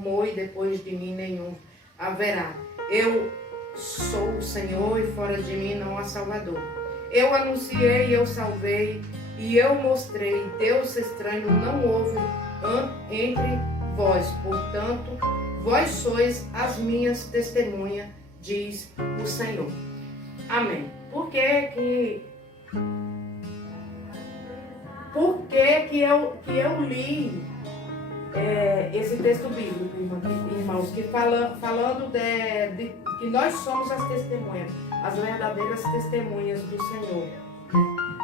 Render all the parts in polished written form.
formou e depois de mim nenhum haverá. Eu sou o Senhor e fora de mim não há Salvador. Eu anunciei, eu salvei e eu mostrei. Deus estranho não houve entre vós. Portanto, vós sois as minhas testemunhas, diz o Senhor. Amém. Por que eu li esse texto bíblico, irmãos, que falando de que nós somos as testemunhas, as verdadeiras testemunhas do Senhor.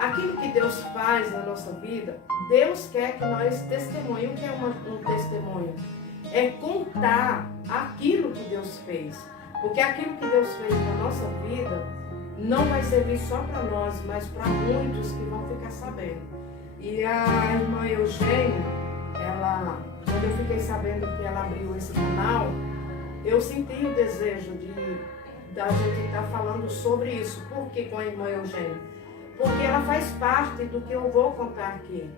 Aquilo que Deus faz na nossa vida, Deus quer que nós testemunhemos. O que é um testemunho? É contar aquilo que Deus fez. Porque aquilo que Deus fez na nossa vida não vai servir só para nós, mas para muitos que vão ficar sabendo. E a irmã Eugênia, quando eu fiquei sabendo que ela abriu esse canal, eu senti o desejo da gente estar falando sobre isso. Por que com a irmã Eugênia? Porque ela faz parte do que eu vou contar aqui,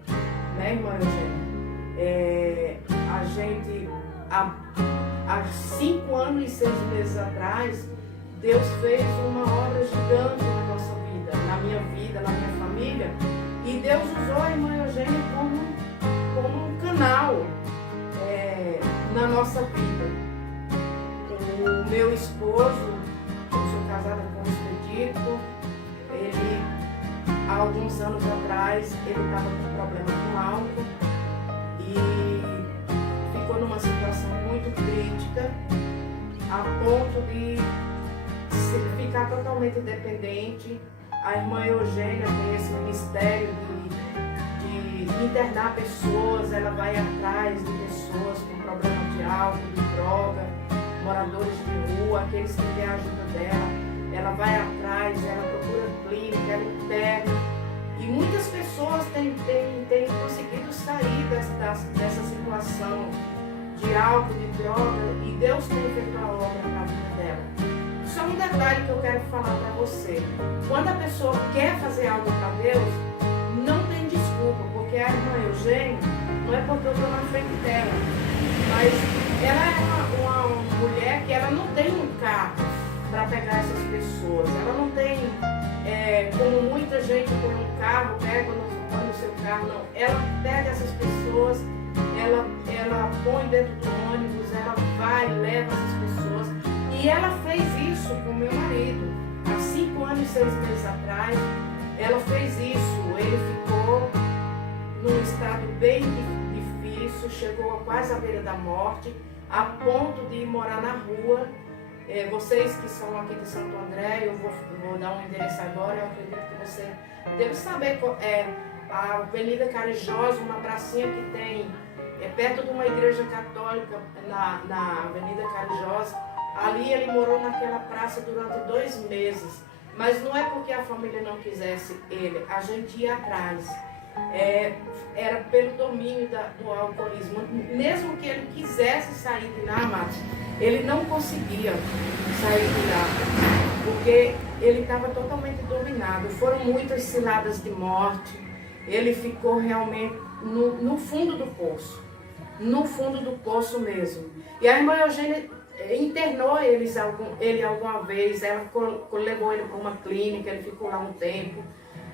né, irmã Eugênia? A gente, há 5 anos e 6 meses atrás, Deus fez uma obra gigante na nossa vida, na minha família, e Deus usou a irmã Eugênia como um canal na nossa vida. O meu esposo, eu sou casada com o Expedito, ele, há alguns anos atrás, ele estava com problema com álcool e ficou numa situação muito crítica, a ponto de ficar totalmente dependente. A irmã Eugênia tem esse ministério de internar pessoas, ela vai atrás de pessoas com problema de álcool, de droga, moradores de rua, aqueles que querem a ajuda dela. Ela vai atrás, ela procura clínica, ela interna. E muitas pessoas têm conseguido sair dessa situação de álcool, de droga, e Deus tem feito a obra na vida dela. Só um detalhe que eu quero falar para você. Quando a pessoa quer fazer algo para Deus, não tem desculpa, porque a irmã Eugênia, não é porque eu estou na frente dela, mas ela é uma mulher que ela não tem um carro para pegar essas pessoas. Ela não tem, como muita gente põe um carro, pega no seu carro, não. Ela pega essas pessoas, ela põe dentro do ônibus, ela vai, leva essas pessoas. E ela fez isso com meu marido. Há 5 anos e 6 meses atrás, ela fez isso. Ele ficou num estado bem difícil, chegou quase à beira da morte, a ponto de ir morar na rua. Vocês que são aqui de Santo André, eu vou dar um endereço agora, eu acredito que você deve saber, a Avenida Carijosa, uma pracinha que tem perto de uma igreja católica na Avenida Carijosa. Ali ele morou naquela praça durante 2 meses, mas não é porque a família não quisesse ele, a gente ia atrás. Era pelo domínio do alcoolismo. Mesmo que ele quisesse sair de lá, amados, ele não conseguia sair de lá, porque ele estava totalmente dominado. Foram muitas ciladas de morte. Ele ficou realmente no fundo do poço, no fundo do poço mesmo. E a irmã Eugênia internou ele alguma vez, ela levou ele para uma clínica, ele ficou lá um tempo,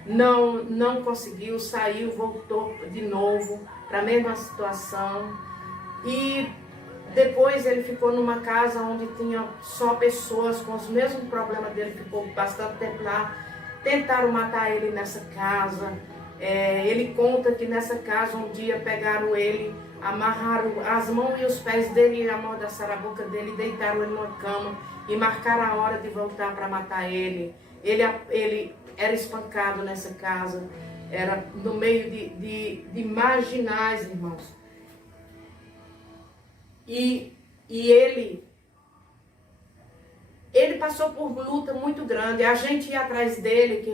não conseguiu, saiu, voltou de novo para a mesma situação. E depois ele ficou numa casa onde tinha só pessoas com os mesmos problemas dele, ficou bastante tempo lá. Tentaram matar ele nessa casa. Ele conta que nessa casa um dia pegaram ele, amarraram as mãos e os pés dele e amordaçaram a boca dele, deitaram ele numa cama e marcaram a hora de voltar para matar ele. Ele era espancado nessa casa, era no meio de marginais, irmãos. E ele passou por luta muito grande. A gente ia atrás dele,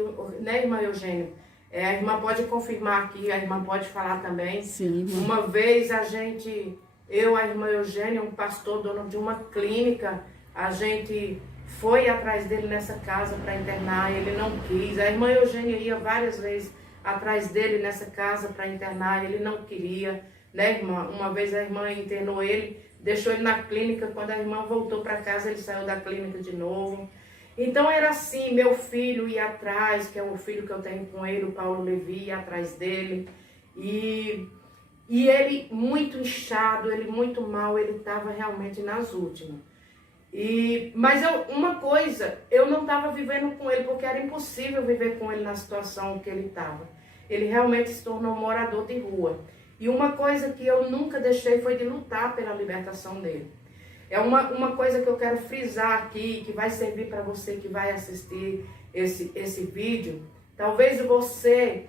né, irmã Eugênia? A irmã pode confirmar aqui, a irmã pode falar também. Sim, irmã. Uma vez a irmã Eugênia, um pastor, dono de uma clínica, a gente foi atrás dele nessa casa para internar, ele não quis. A irmã Eugênia ia várias vezes atrás dele nessa casa para internar, ele não queria. né, irmã? Uma vez a irmã internou ele, deixou ele na clínica, quando a irmã voltou para casa, ele saiu da clínica de novo. Então era assim, meu filho ia atrás, que é o filho que eu tenho com ele, o Paulo Levi, ia atrás dele. E ele muito inchado, ele muito mal, ele estava realmente nas últimas. Mas uma coisa, eu não estava vivendo com ele, porque era impossível viver com ele na situação que ele estava. Ele realmente se tornou morador de rua. E uma coisa que eu nunca deixei foi de lutar pela libertação dele. É uma coisa que eu quero frisar aqui, que vai servir para você que vai assistir esse vídeo. Talvez você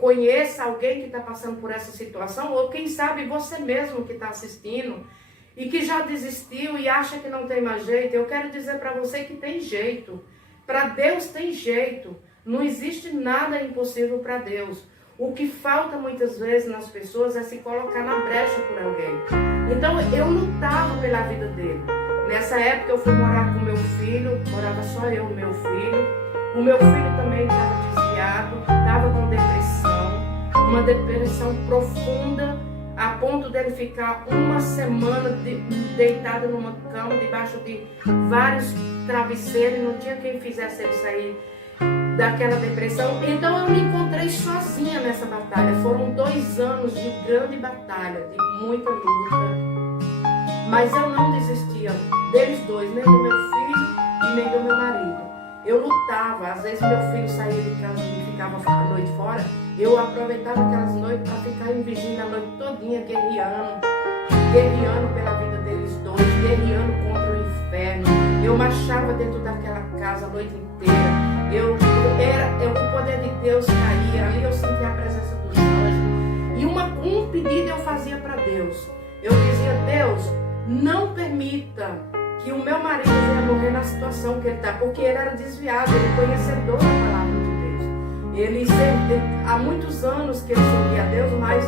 conheça alguém que está passando por essa situação, ou quem sabe você mesmo que está assistindo e que já desistiu e acha que não tem mais jeito. Eu quero dizer para você que tem jeito. Para Deus tem jeito. Não existe nada impossível para Deus. O que falta muitas vezes nas pessoas é se colocar na brecha por alguém. Então eu lutava pela vida dele. Nessa época eu fui morar com meu filho, morava só eu e meu filho. O meu filho também estava desviado, estava com depressão, uma depressão profunda, a ponto dele ficar uma semana deitado numa cama, debaixo de vários travesseiros, e não tinha quem fizesse ele sair daquela depressão. Então eu me encontrei sozinha nessa batalha. Foram 2 anos de grande batalha, de muita luta. Mas eu não desistia deles dois, nem do meu filho e nem do meu marido. Eu lutava. Às vezes meu filho saía de casa e ficava a noite fora. Eu aproveitava aquelas noites para ficar em vigília a noite todinha, guerreando pela vida deles dois, guerreando contra o inferno. Eu marchava dentro daquela casa a noite inteira. O poder de Deus caía, ali eu sentia a presença dos anjos. E um pedido eu fazia para Deus. Eu dizia: Deus, não permita que o meu marido venha morrer na situação que ele está, porque ele era desviado, ele conhecedor da palavra de Deus. Há muitos anos que ele servia a Deus, mas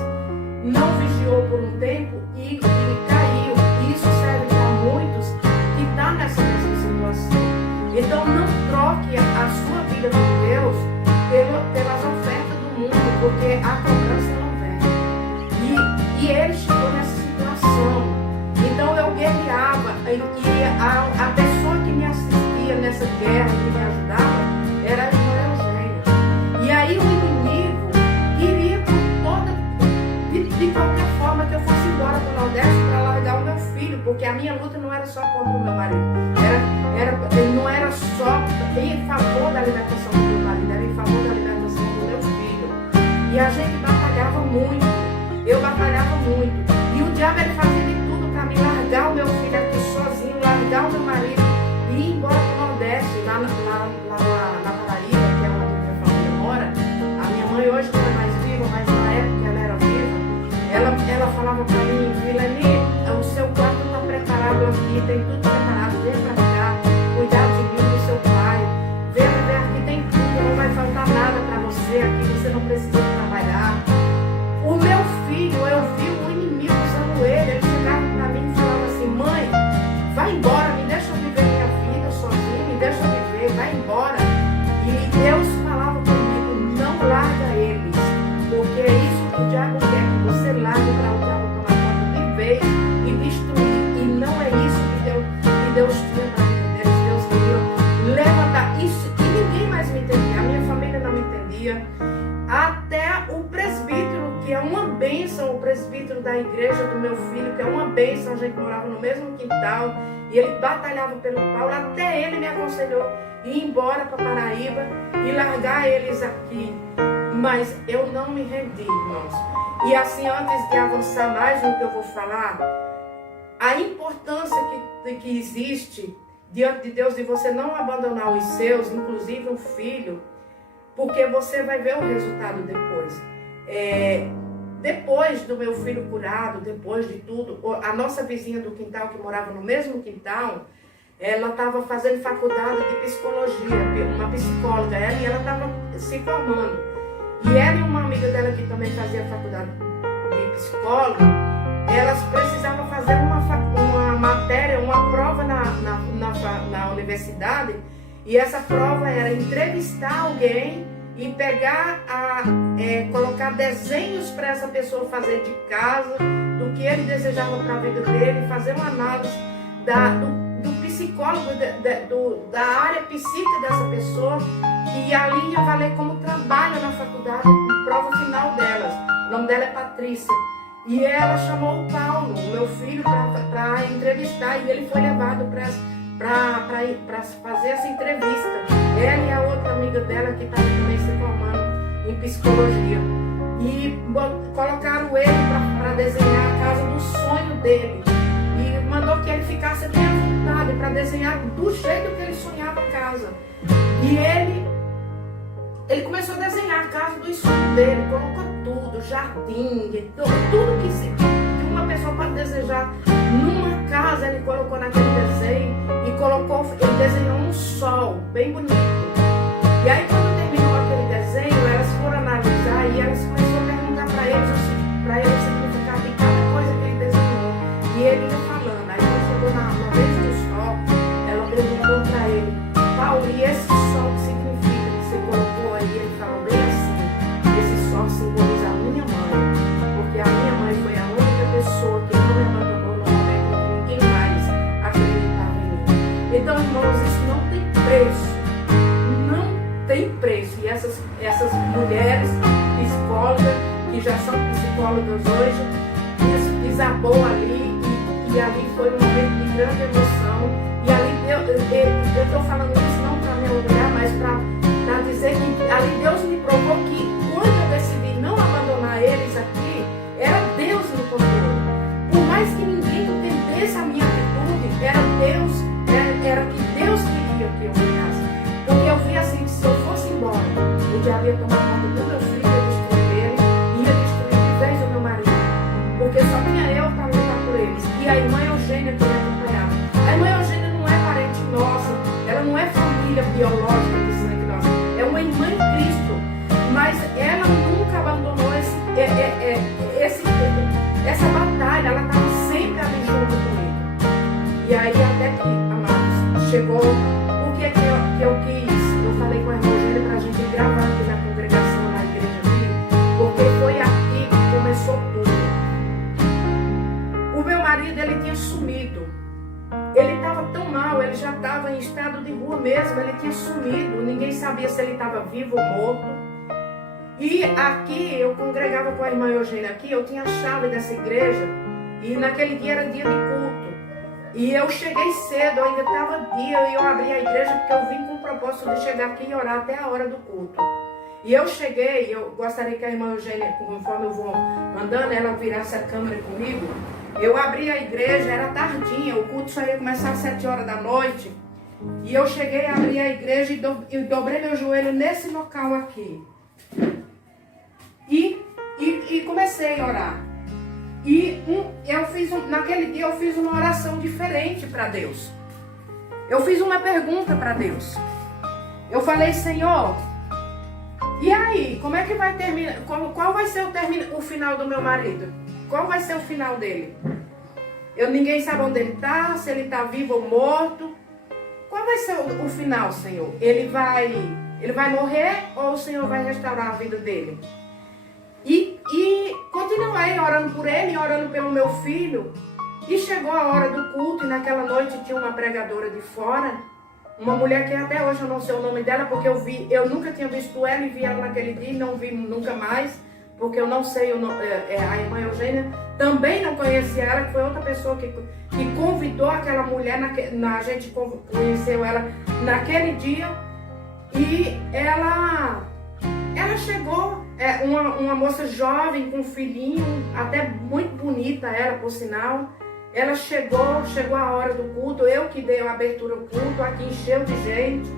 não vigiou por um tempo e caiu. E isso serve para muitos que estão nessa mesma situação. Então não troque a sua vida com Deus pelas ofertas do mundo, porque a cobrança não vem. E ele chegou nessa situação. Então eu guerreava, e a pessoa que me assistia nessa guerra, que me ajudava, era a irmã Eugênia. E aí o inimigo queria de qualquer forma que eu fosse embora para o Nordeste para largar o meu filho, porque a minha luta não era só contra o meu marido, não era só em favor da libertação do meu marido, era em favor da libertação do meu filho. E a gente batalhava muito, eu batalhava muito, e o diabo ele fazia de tudo para me largar o meu filho aqui sozinho, largar o meu marido e ir embora para o Nordeste, lá na Paraíba, que é onde minha família mora. A minha mãe hoje não é mais viva, mas na época ela era viva. Ela falava para mim: Vileni, o seu quarto está preparado aqui, tem tudo preparado, vem para cá, cuidar de mim, do seu pai, vem viver aqui, tem tudo, não vai faltar nada para você aqui, você não precisa trabalhar. O meu filho, eu vi o inimigo usando ele chegava para mim e falava assim: mãe, vai embora, me deixa viver minha vida sozinho, me deixa viver, vai embora. E Deus falava comigo: não larga eles, porque é isso que o diabo quer, que você largue para o diabo tomar conta de vez e destruir. E não é isso que Deus tinha para a vida deles. Deus queria levantar isso, e ninguém mais me entendia, a minha família não me entendia. Até o presbítero, que é uma bênção, o presbítero da igreja do meu filho, que é uma bênção, a gente morava no mesmo quintal, e ele batalhava pelo Paulo, até ele me aconselhou ir embora para Paraíba e largar eles aqui. Mas eu não me rendi, irmãos. E assim, antes de avançar mais no que eu vou falar, a importância que existe diante de Deus de você não abandonar os seus, inclusive um filho, porque você vai ver o resultado depois. Depois do meu filho curado, depois de tudo, a nossa vizinha do quintal, que morava no mesmo quintal, ela estava fazendo faculdade de psicologia, uma psicóloga, e ela estava se formando. E ela e uma amiga dela que também fazia faculdade de psicóloga, elas precisavam fazer uma matéria, uma prova na universidade, e essa prova era entrevistar alguém e pegar, colocar desenhos para essa pessoa fazer de casa, do que ele desejava para a vida dele, fazer uma análise do psicólogo, da área psíquica dessa pessoa, e ali ia valer como trabalho na faculdade, prova final delas. O nome dela é Patrícia. E ela chamou o Paulo, o meu filho, para entrevistar, e ele foi levado para fazer essa entrevista. Ela e a outra amiga dela que estava também se formando em psicologia. E colocaram ele para desenhar a casa do sonho dele. E mandou que ele ficasse bem à vontade para desenhar do jeito que ele sonhava a casa. E ele começou a desenhar a casa dos sonhos dele, colocou tudo, jardim, tudo que uma pessoa pode desejar numa casa, ele colocou naquele desenho e ele desenhou um sol bem bonito. E aí quando terminou aquele desenho, elas foram analisar e elas começaram a perguntar para ele o significado de cada coisa que ele desenhou. E ele ia falando. Aí quando chegou na vez do sol, ela perguntou para ele: Paulo, e esse sol que significa que você colocou aí? Ele falou bem assim: esse sol simboliza a minha mãe, porque a minha mãe foi a única pessoa que não me abandonou no momento em que ninguém mais acreditava em mim. Então, irmãos, isso não tem preço. Não tem preço. E essas mulheres psicólogas, que já são psicólogas hoje, isso desabou ali, e ali foi um momento de grande emoção. E ali eu estou falando isso não para me orgulhar, mas para dizer que ali Deus me provou que quando eu decidi não abandonar eles aqui, era Deus me controlando. Por mais que ninguém entendesse a minha atitude, era que Deus queria que eu ficasse. Porque eu vi assim que se eu fosse embora, o diabo ia tomar conta do meu filho, ia destruir ele, ia destruir de vez o meu marido. Porque só tinha eu para lutar por eles. E a irmã Eugênia que me acompanhava. A irmã Eugênia não é parente nossa, ela não é família biológica de sangue nossa, é uma irmã em Cristo. Mas ela nunca abandonou essa batalha, ela estava sempre ali junto comigo. E aí até que, amados, chegou. Por que eu quis? Eu falei com a irmã Eugênia para a gente gravar aqui na congregação, na igreja aqui, porque foi aqui que começou tudo. O meu marido, ele tinha sumido. Ele estava tão mal, ele já estava em estado de rua mesmo, ele tinha sumido, ninguém sabia se ele estava vivo ou morto. E aqui, eu congregava com a irmã Eugênia aqui, eu tinha a chave dessa igreja, e naquele dia era dia de culto. E eu cheguei cedo, ainda estava dia, e eu abri a igreja porque eu vim com o propósito de chegar aqui e orar até a hora do culto. E eu cheguei, eu gostaria que a irmã Eugênia, conforme eu vou andando, ela virasse a câmera comigo. Eu abri a igreja, era tardinha, o culto só ia começar às 7 horas da noite. E eu cheguei, abri a igreja e dobrei meu joelho nesse local aqui. E comecei a orar. E naquele dia eu fiz uma oração diferente para Deus. Eu fiz uma pergunta para Deus. Eu falei: Senhor, e aí, como é que vai terminar? Qual vai ser o final do meu marido? Qual vai ser o final dele? Ninguém sabe onde ele está, se ele está vivo ou morto. Qual vai ser o final, Senhor? Ele vai morrer ou o Senhor vai restaurar a vida dele? E continuei orando por ele, orando pelo meu filho. E chegou a hora do culto e naquela noite tinha uma pregadora de fora. Uma mulher que até hoje eu não sei o nome dela, porque eu nunca tinha visto ela e vi ela naquele dia e não vi nunca mais. Porque eu não sei o nome, a irmã Eugênia também não conhecia ela, que foi outra pessoa que convidou aquela mulher, a gente conheceu ela naquele dia. E ela chegou, uma moça jovem com um filhinho, até muito bonita ela, por sinal. Ela chegou a hora do culto, eu que dei a abertura ao culto, aqui encheu de gente.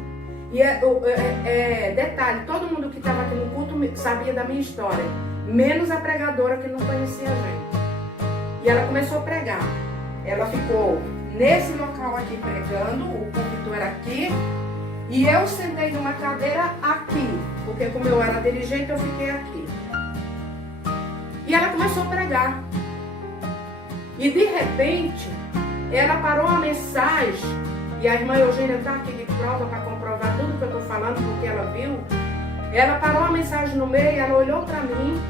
E detalhe, todo mundo que estava aqui no culto sabia da minha história, menos a pregadora que não conhecia a gente. E ela começou a pregar. Ela ficou nesse local aqui pregando, o púlpito era aqui, e eu sentei numa cadeira aqui, porque como eu era dirigente eu fiquei aqui. E ela começou a pregar. E de repente, ela parou a mensagem, e a irmã Eugênia está aqui de prova para comprovar tudo que eu estou falando, porque ela viu. Ela parou a mensagem no meio, ela olhou para mim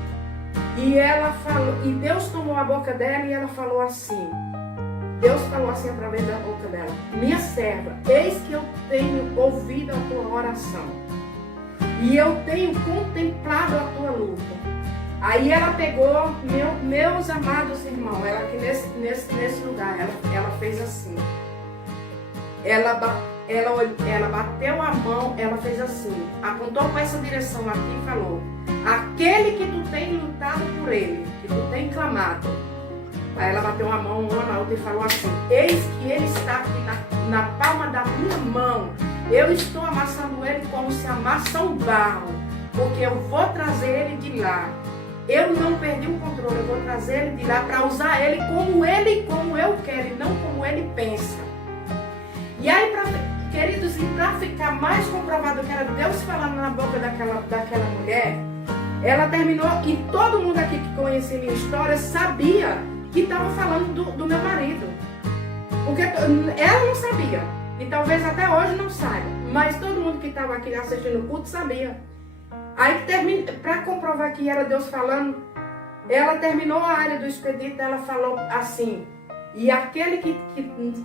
e ela falou, e Deus tomou a boca dela e ela falou assim. Deus falou assim através da boca dela: minha serva, eis que eu tenho ouvido a tua oração e eu tenho contemplado a tua luta. Aí ela pegou, meus amados irmãos, ela aqui nesse lugar, ela fez assim. Ela bateu a mão, ela fez assim, apontou para essa direção aqui e falou: aquele que tu tem lutado por ele, que tu tem clamado. Aí ela bateu a mão uma na outra e falou assim: eis que ele está aqui na palma da minha mão, eu estou amassando ele como se amassa um barro, porque eu vou trazer ele de lá. Eu não perdi o controle, eu vou trazer ele de lá para usar ele como eu quero e não como ele pensa. E aí, queridos, e para ficar mais comprovado que era Deus falando na boca daquela mulher, ela terminou, e todo mundo aqui que conhecia minha história sabia que estava falando do meu marido. Porque ela não sabia, e talvez até hoje não saiba, mas todo mundo que estava aqui assistindo o culto sabia. Aí, para comprovar que era Deus falando, ela terminou a área do expedito, ela falou assim: e aquele que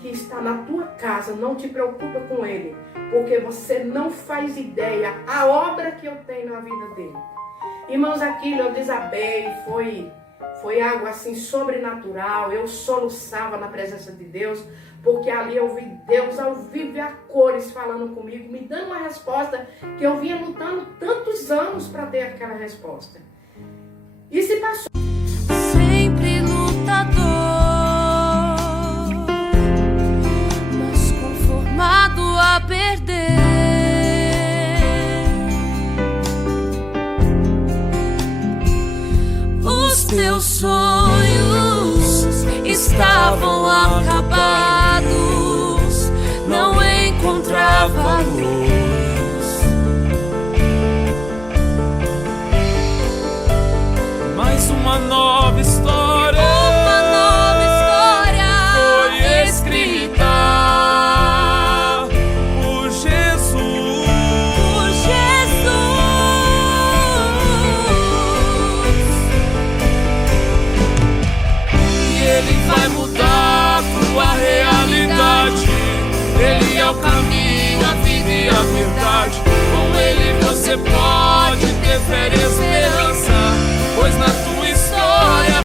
está na tua casa, não te preocupa com ele, porque você não faz ideia a obra que eu tenho na vida dele. Irmãos, aquilo eu desabei, foi algo assim sobrenatural. Eu soluçava na presença de Deus, porque ali eu vi Deus ao vivo e a cores falando comigo, me dando uma resposta que eu vinha lutando tantos anos para ter aquela resposta. E se passou. Sempre lutador, mas conformado a perder. Os teus sonhos estavam acabados, não encontrava luz. Mais uma nova história foi escrita por Jesus. E Ele vai mudar tua realidade. Ele é o caminho, a vida e a verdade. Com Ele você pode ter fé e esperança.